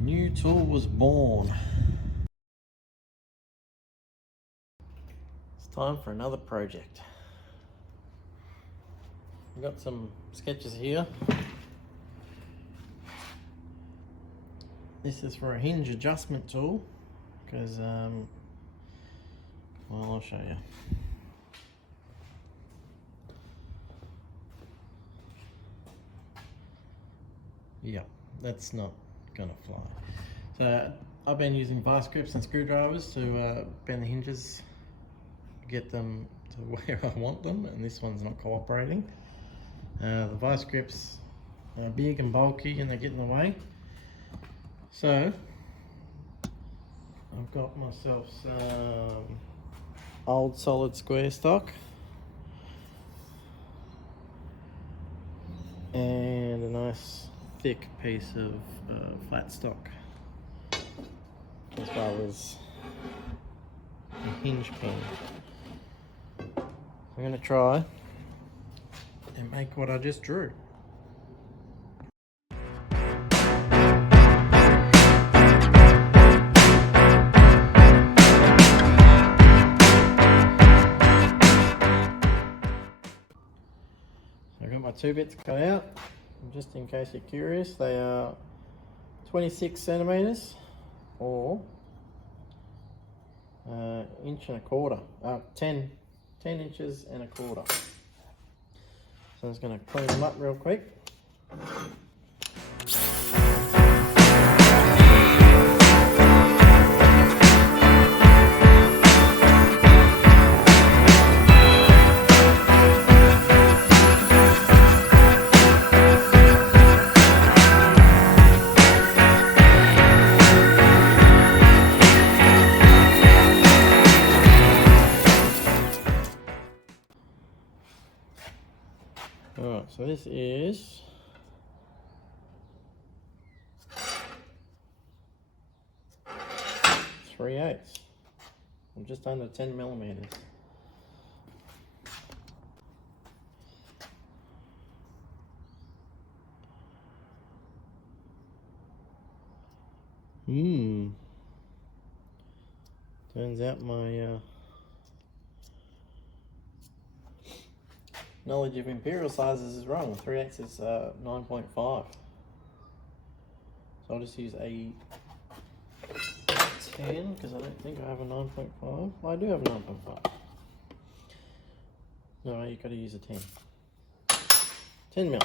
new tool was born. It's time for another project. I've got some sketches here. This is for a hinge adjustment tool because, well, I'll show you. Yeah, that's not gonna fly. So I've been using vice grips and screwdrivers to bend the hinges, get them to where I want them, and this one's not cooperating. The vice grips are big and bulky and they get in the way. So I've got myself some old solid square stock and a nice thick piece of flat stock, as well as a hinge pin. I'm going to try and make what I just drew. I've got my 2 bits cut out. Just in case you're curious, they are 26 centimeters or inch and a quarter, 10 inches and a quarter. So I'm just going to clean them up real quick. Alright, so this is 3/8, or just under 10 millimeters. Turns out my knowledge of imperial sizes is wrong. 3/8 is 9.5. So I'll just use a 10 because I don't think I have a 9.5. Well, I do have a 9.5. No, you got to use a 10. 10 mil.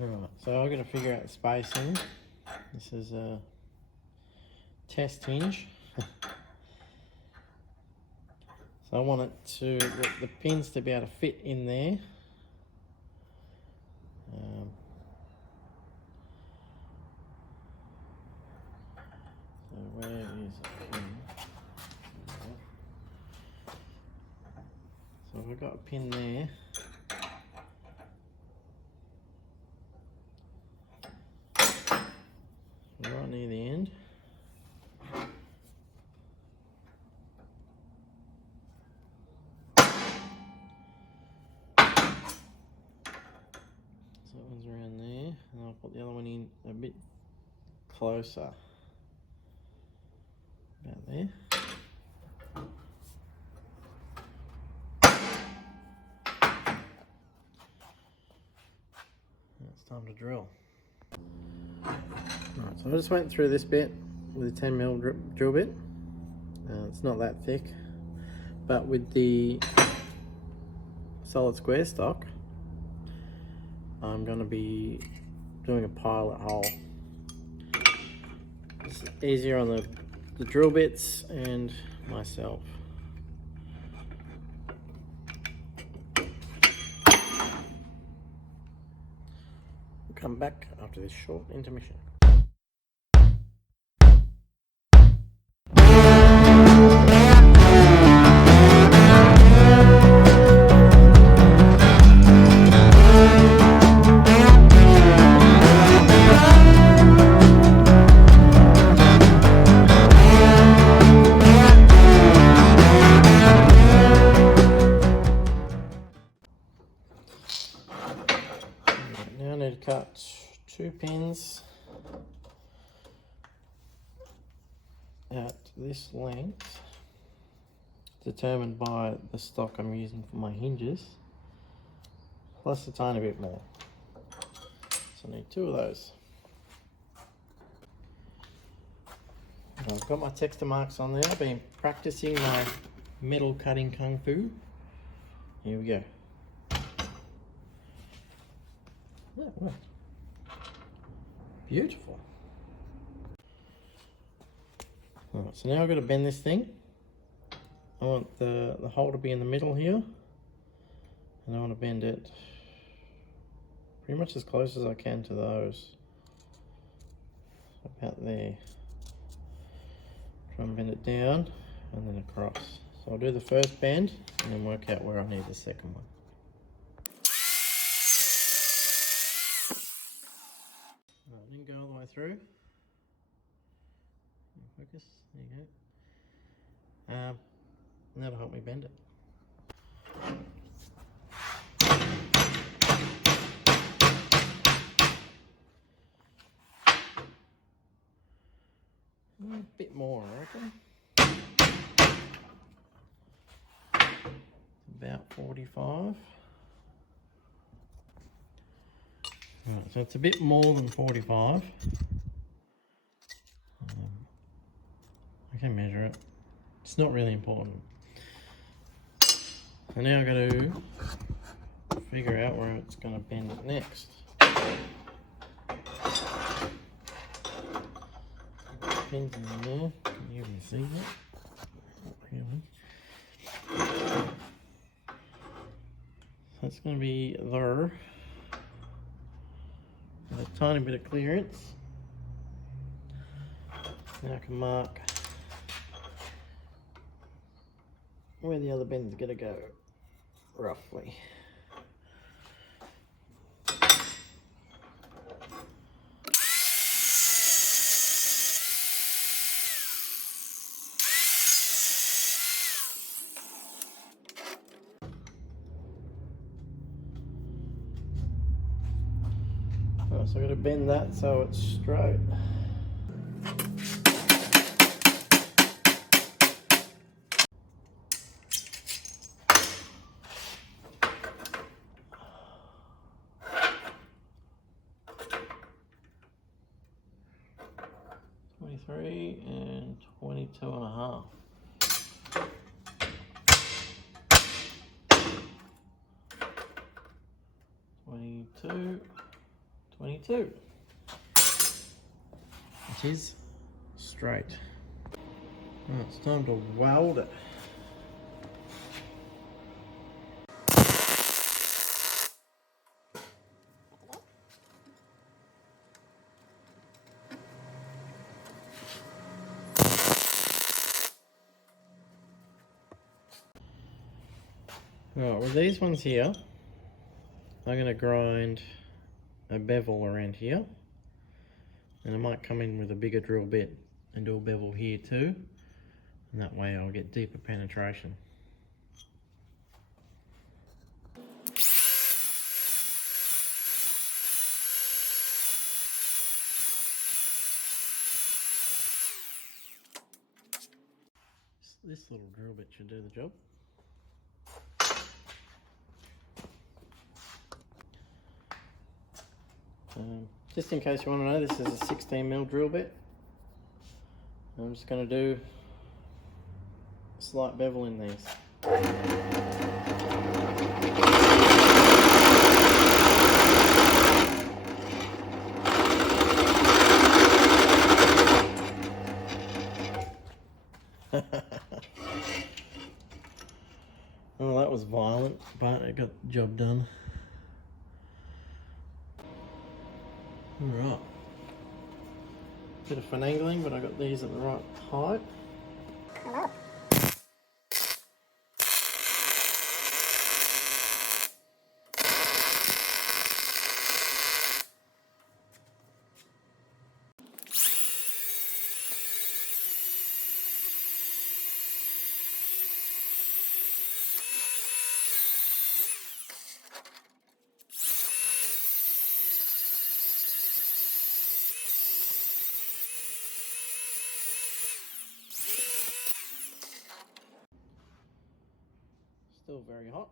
Alright, so I've got to figure out the spacing. This is a test hinge. So I want it to, the pins to be able to fit in there. So where is a pin? So if I've got a pin there, right near the end. So that one's around there, and I'll put the other one in a bit closer. About there. Now it's time to drill. Alright, so I just went through this bit with a 10 mil drill bit. It's not that thick, but with the solid square stock, I'm going to be doing a pilot hole. It's easier on the drill bits and myself. We'll come back after this short intermission. Now I need to cut 2 pins at this length, determined by the stock I'm using for my hinges, plus a tiny bit more. So I need 2 of those. I've got my texture marks on there. I've been practicing my metal cutting kung fu. Here we go. That worked. Beautiful. Alright, so now I've got to bend this thing. I want the hole to be in the middle here. And I want to bend it pretty much as close as I can to those. About there. Try and bend it down and then across. So I'll do the first bend and then work out where I need the second one. Right, didn't go all the way through. Focus, there you go. That'll help me bend it. A bit more, I reckon. About 45. Right, so it's a bit more than 45. I can measure it. It's not really important. So now I've got to figure out where it's going to bend it next. Pins in there. Can you even see that? Not really. So it's going to be there. With a tiny bit of clearance. Now I can mark where the other bend's going to go, roughly. So I'm going to bend that so it's straight. And 22 and a half. 22. It is straight. Right, it's time to weld it. Right, with these ones here, I'm going to grind a bevel around here, and I might come in with a bigger drill bit and do a bevel here too, and that way I'll get deeper penetration. This little drill bit should do the job. Just in case you want to know, this is a 16mm drill bit. I'm just going to do a slight bevel in these. Well, that was violent, but it got the job done. Alright. Bit of finagling, but I got these at the right height. Still very hot.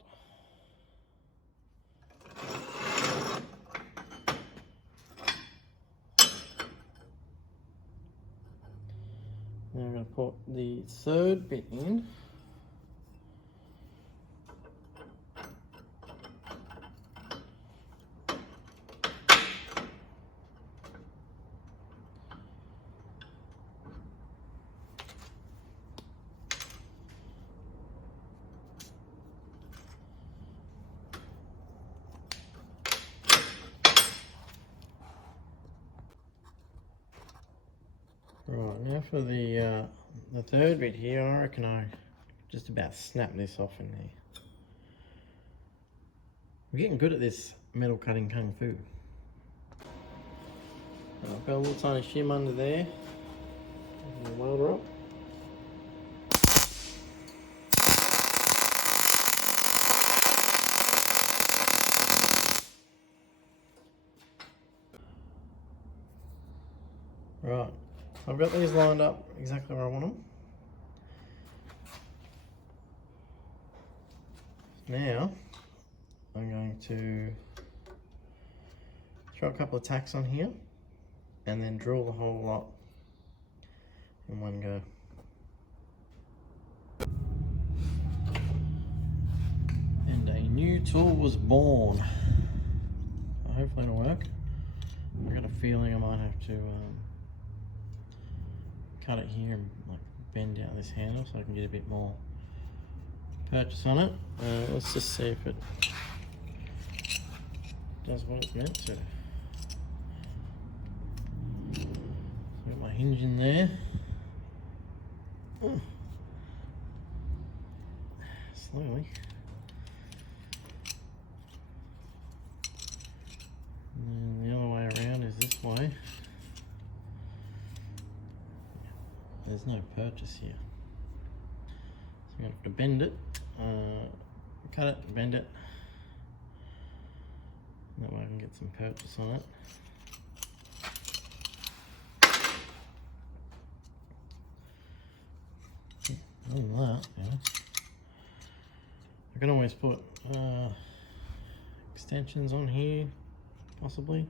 Now I'm going to put the third bit in. Right, now for the third bit here, I reckon I just about snap this off in there. We're getting good at this metal cutting kung fu. I've got a little tiny shim under there. The welder up. Right, I've got these lined up exactly where I want them. Now, I'm going to throw a couple of tacks on here and then drill the whole lot in one go. And a new tool was born. Hopefully it'll work. I've got a feeling I might have to cut it here and like bend out this handle so I can get a bit more purchase on it. Let's just see if it does what it's meant to. Got my hinge in there. Slowly. And then the other way around is this way. There's no purchase here. So I'm going to have to bend it, cut it, bend it. That way I can get some purchase on it. Other than that, yeah. I can always put extensions on here, possibly.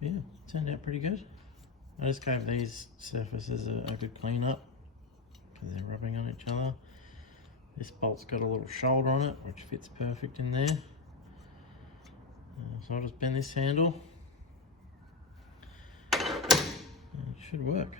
Yeah, turned out pretty good. I just gave these surfaces a good clean up because they're rubbing on each other. This bolt's got a little shoulder on it which fits perfect in there. So I'll just bend this handle and it should work.